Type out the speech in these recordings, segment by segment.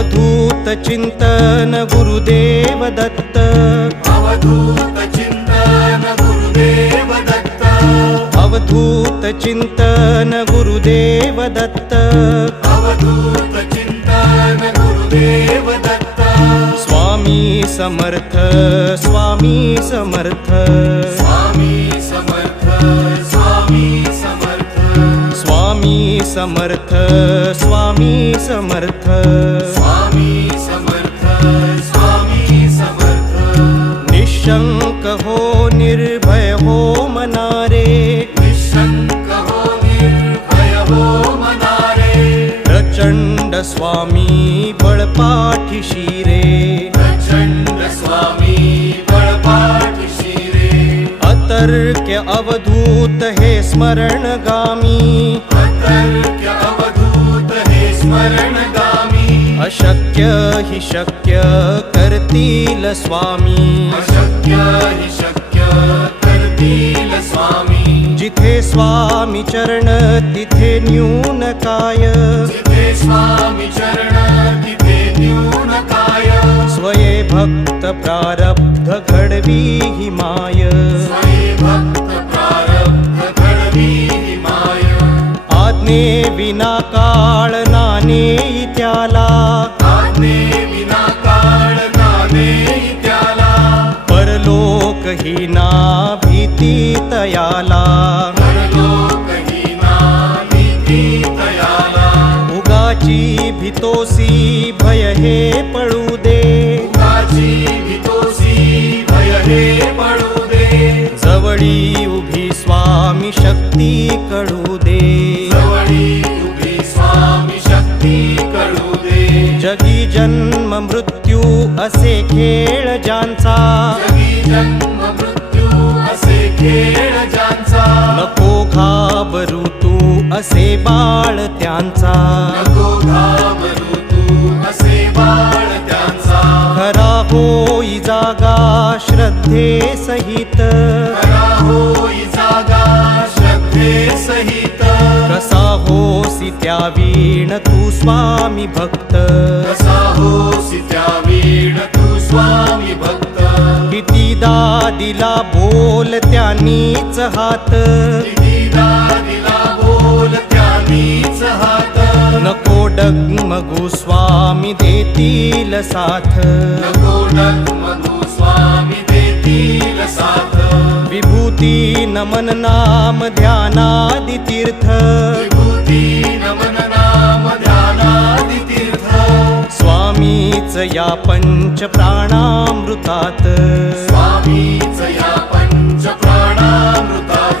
अवधूत चिंतन गुरुदेव दत्त. अवधूत चिंतन गुरुदेव दत्त. अवधूत चिंतन गुरुदेव दत्त. अवधूत चिंतन गुरुदेव दत्त. स्वामी समर्थ स्वामी समर्थ. स्वामी समर्थ स्वामी समर्थ. स्वामी समर्थ स्वामी समर्थ. निशंक हो निर्भय हो हो मनारे। प्रचंड स्वामी बळपाठीशी रे प्रचंड स्वामी बळपाठ शिरे अतर्क्य अवधूत हे स्मरणगामी अशक्य हि शक्य करतील स्वामी. अशक्य हि शक्य करतील स्वामी. जिथे स्वामी चरण तिथे न्यून काय. जिथे स्वामी चरण तिथे न्यून काय. स्वये भक्त प्रारब्ध घडवी हि माय. उगाची भीतोसी भय हे पळू दे. उगाची भीतोसी भय हे पडू दे. जवळी उभी स्वामी शक्ती कळू दे. जवळी उभी स्वामी शक्ती कळू दे. जगी जन्म मृत्यू असे खेळ ज्यांचा. जगी जन्म मृत्यू असे खेळ असे बाळ त्यांचा. खरा होई जागा श्रद्धे सहित. होई जागा श्रद्धे सहित. कसा होसी त्या वीण तू स्वामी भक्त. कसा होसी त्या वीण तू स्वामी भक्त. कितीदा दिला बोल त्यांनीच हात. त्यानीच हात. नको डगमगू स्वामी देतील साथ. नको मधु स्वामी देतील साथ. विभूती नमन नाम ध्यानादि तीर्थ. विभूती नमन नाम ध्यानादि तीर्थ. स्वामीच या पंच प्राणामृतात. स्वामीच या पंच प्राणामृतात.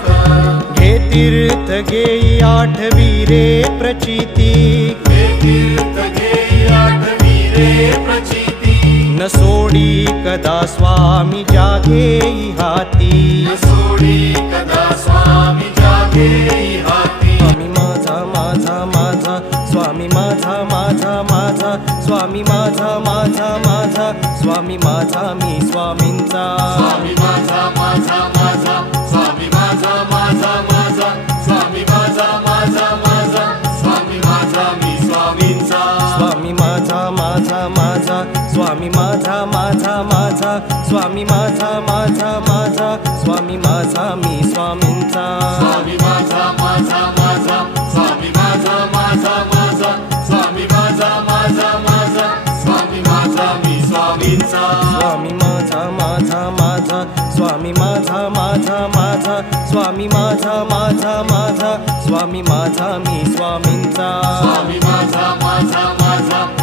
घे तीर्थ घेई आठवी रे प्रचिती. न सोडी कदा स्वामी जागेई हाती न सोडी कदा स्वामी जागे हाती. स्वामी माझा माझा माझा स्वामी माझा माझा माझा स्वामी माझा माझा माझा स्वामी माझा मी स्वामींचा. स्वामी माझा माझा माझा स्वामी माझा माझा माझा स्वामी माझा माझा माझा स्वामी माझा माझा माझा स्वामी माझा मी स्वामींचा स्वामी माझा माझा माझा स्वामी माझा माझा माझा स्वामी माझा माझा माझा स्वामी माझा मी स्वामींचा स्वामी माझा माझा माझा स्वामी माझा माझा माझा स्वामी माझा माझा माझा स्वामी माझा मी स्वामींचा स्वामी माझा माझा माझा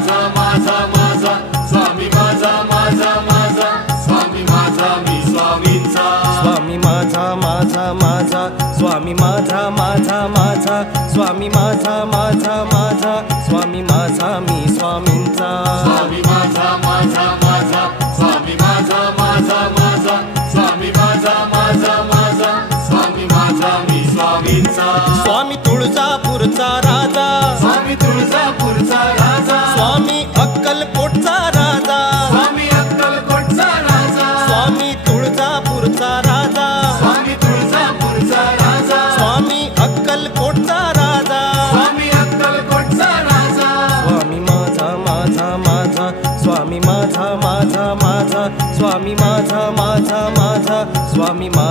माझा माझा माझा. स्वामी माझा माझा माझा. स्वामी माझा मी स्वामींचा. स्वामी माझा माझा माझा. स्वामी माझा माझा माझा. स्वामी माझा माझा माझा. स्वामी माझा मी स्वामींचा.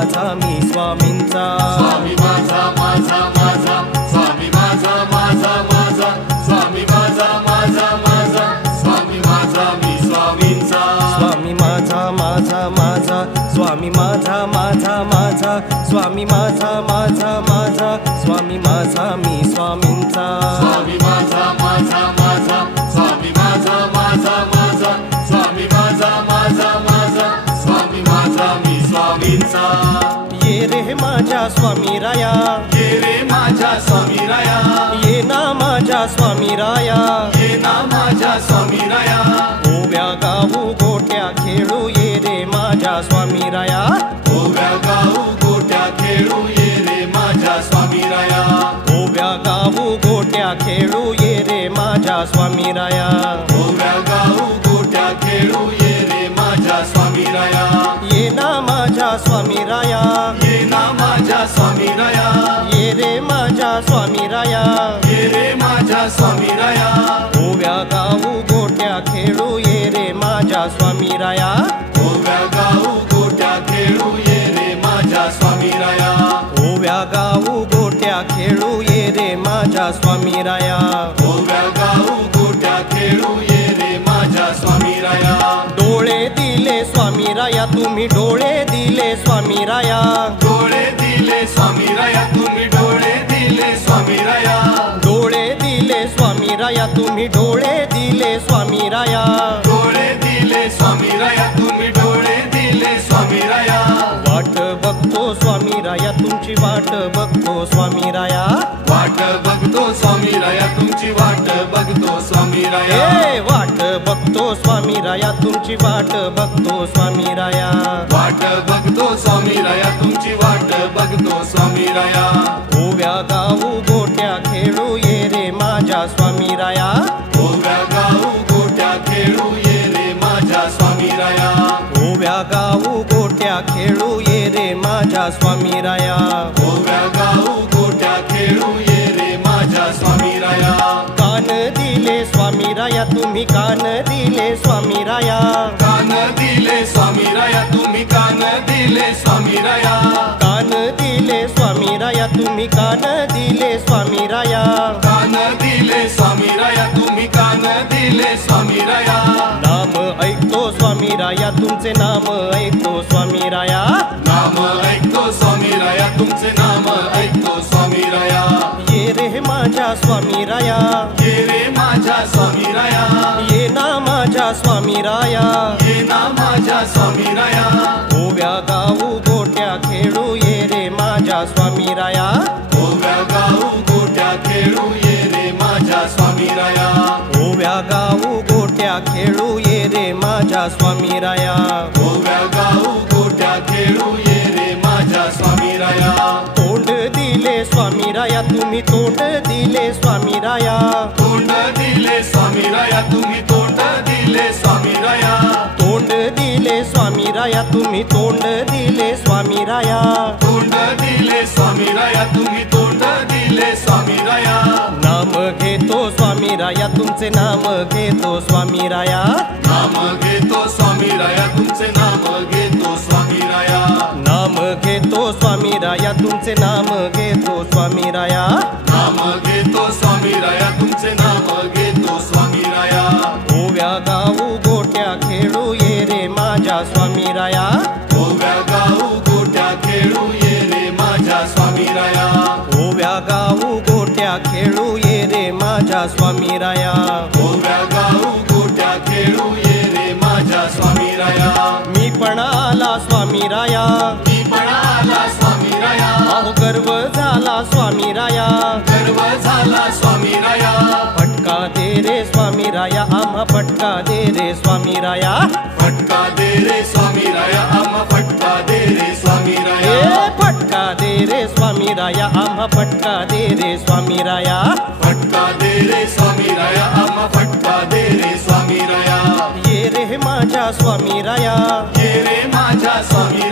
माझा मी स्वामींचा स्वामी माझा माझा माझा स्वामी माझा माझा माझा स्वामी माझा माझा माझा स्वामी माझा मी स्वामींचा स्वामी माझा माझा माझा स्वामी माझा माझा माझा स्वामी माझा माझा माझा स्वामी माझा मी स्वामींचा स्वामी माझा माझा माझा स्वामी माझा माझा माझा स्वामी माझा माझा माझा स्वामी माझा स्वामींचा। ये रे माझ्या स्वामी राया। ये रे माझ्या स्वामी राया। ये ना माझ्या स्वामी राया। ये ना माझ्या स्वामी राया। ओव्या गाऊ गोट्या खेळू ये रे माझ्या स्वामी राया। ओव्या गाऊ गोट्या खेळू ये रे माझ्या स्वामी राया। ओव्या गाऊ गोट्या खेळू ये रे माझ्या स्वामी राया। स्वामी राया ओव्या गाऊ गोट्या खेळू ये रे माझ्या स्वामी राया ओव्या गाऊ गोट्या खेळू ये रे माझ्या स्वामी राया ओव्या गाऊ गोट्या खेळू ये रे माझ्या स्वामी राया डोळे दिले स्वामी राया तुम्ही डोळे दिले स्वामी राया डोळे दिले स्वामी राया तुम्ही डोळे दिले स्वामी राया डोळे दिले स्वामी राया तुम्ही डोळे दिले स्वामी राया स्वामी राया तुम्ही डोळे दिले स्वामी राया वाट बघतो स्वामी राया तुमची वाट बघतो स्वामी राया वाट बघतो स्वामी राया तुमची वाट बघतो स्वामी राया वाट बघतो स्वामी राया तुमची वाट बघतो स्वामी राया वाट बघतो स्वामी राया तुमची वाट बघतो स्वामी राया स्वामी राया. ओव्या गाऊ गोट्या खेळू ये रे माझ्या स्वामी राया. कान दिले स्वामी राया तुम्ही कान दिले स्वामी राया. कान दिले स्वामी राया तुम्ही कान दिले स्वामी राया. कान दिले स्वामी राया तुम्ही कान दिले स्वामी राया. तुमचे नाम ऐकतो स्वामी राया. नाम ऐकतो स्वामी राया तुमचे नाम ऐकतो स्वामी राया. ये रे माझ्या स्वामी राया. ये रे माझ्या स्वामी राया. ये ना माझ्या स्वामी राया. ये ना माझ्या स्वामी राया. ओव्या गाऊ गोट्या खेळू ये रे माझ्या स्वामी राया. ओव्या गाऊ गोट्या खेळू ये रे माझ्या स्वामी राया. ओव्या गाऊ गोट्या खेळू ये रे माझ्या स्वामी राया. राया तुम्ही तोंड दिले स्वामी राया. तोंड दिले स्वामी राया तुम्ही तोंड दिले स्वामी राया. तोंड दिले स्वामी राया तुम्ही तोंड दिले स्वामी राया. तोंड दिले स्वामी राया तुम्ही तोंड दिले स्वामी राया. नाम घेतो स्वामी राया तुमचे नाम घेतो स्वामी राया. नाम घेतो स्वामी राया तुमचे नाम नाम घेतो स्वामी राया तुमचे नाम घेतो स्वामी राया. नाम घेतो स्वामी राया तुमचे नाम घेतो स्वामी राया. ओव्या गाऊ गोट्या खेळू ये रे माझ्या स्वामी राया. ओव्या गाऊ गोट्या खेळू ये रे माझ्या स्वामी राया. ओव्या गाऊ गोट्या खेळू ये रे माझ्या स्वामी राया. स्वामी राया। गर्व झाला स्वामी राया. फटका दे रे स्वामी राया आम्हा फटका दे रे स्वामी राया. फटका दे रे स्वामी राया आम्हा फटका दे रे स्वामी राया. फटका दे रे स्वामी राया आम्हा फटका दे रे स्वामी राया. फटका दे रे स्वामी राया आम्हा फटका दे रे स्वामी राया. ये रे माझ्या स्वामी राया. ये रे माझ्या स्वामी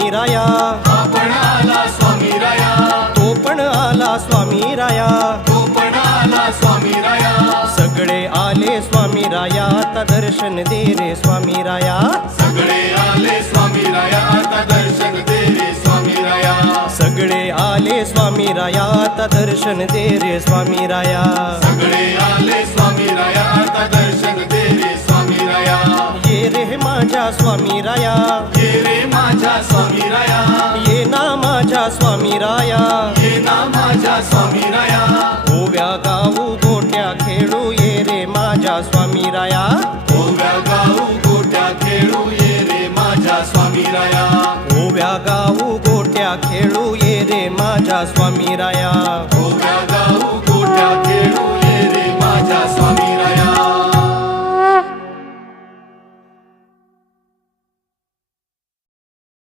स्वामी राया. आपण आला स्वामी राया तो पण आला स्वामी राया तो पण आला स्वामी राया सगळे आले स्वामी राया आता दर्शन दे रे स्वामी राया. सगळे आले स्वामी राया. आता दर्शन दे रे स्वामी राया. सगळे आले स्वामी राया. आता दर्शन दे रे स्वामी राया. सगळे आले स्वामी राया. आता दर्शन दे रे राया. ये रे माझ्या स्वामी राया. ये रे माझ्या स्वामी राया. ये ना माझ्या स्वामी राया. ये ना माझ्या स्वामी राया. ओव्या गाऊ गोट्या खेळू ये रे माझ्या स्वामी राया. ओव्या गाऊ गोट्या खेळू ये रे माझ्या स्वामी राया. ओव्या गाऊ गोट्या खेळू ये रे माझ्या स्वामी राया.